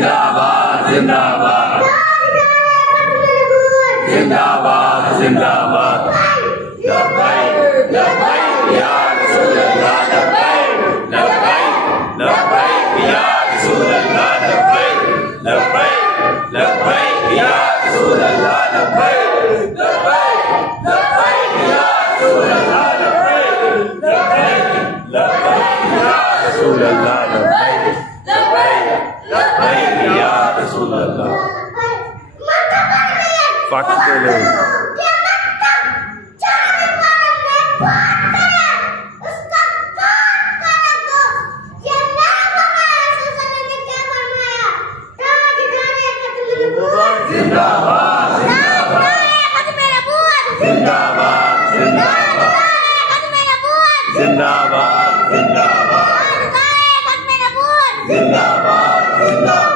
जिंदाबाद जिंदाबाद जिंदाबाद जिंदाबाद लब्बैक लब्बैक या रसूल अल्लाह लब्बैक लब्बैक लब्बैक या रसूल अल्लाह लब्बैक लब्बैक लब्बैक या रसूल अल्लाह लब्बैक लब्बैक लब्बैक या रसूल अल्लाह लब्बैक लब्बैक लब्बैक या रसूल अल्लाह लब्बैक लब्बैक लब्बैक या रसूल अल्लाह। फट के ले जिंदाबाद जिंदाबाद जिंदाबाद जिंदाबाद जिंदाबाद जिंदाबाद जिंदाबाद जिंदाबाद।